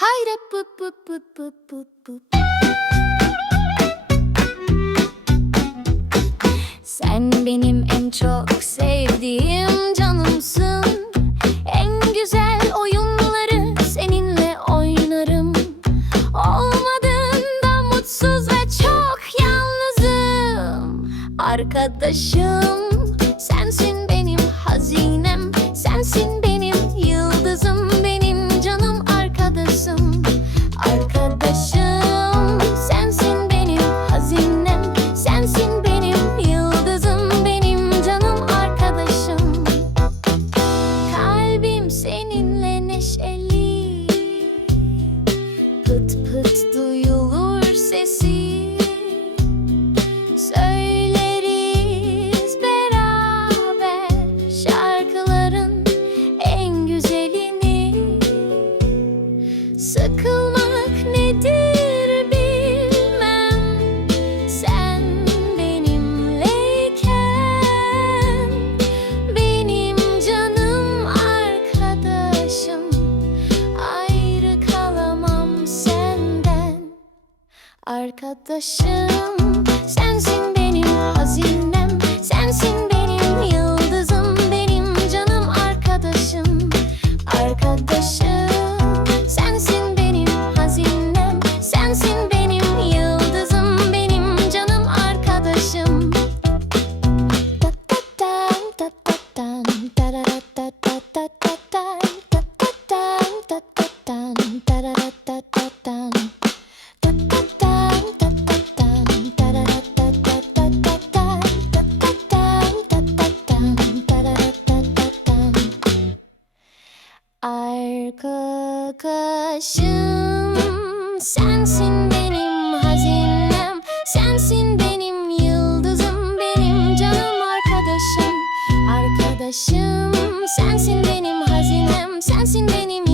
Hayre bu bu bu bu bu bu. Sen benim en çok sevdiğim canımsın. En güzel oyunları seninle oynarım. Olmadığında mutsuz ve çok yalnızım. Arkadaşım sensin seninle neşeli. Pıt pıt duyulur sesi. Söyleriz beraber şarkıların en güzelini. Sıkılmak Arkadaşım. Sensin benim hazinem Sensin benim yıldızım benim canım arkadaşım. Arkadaşım Arkadaşım sensin benim hazinem sensin benim yıldızım benim canım arkadaşım. Arkadaşım sensin benim hazinem sensin benim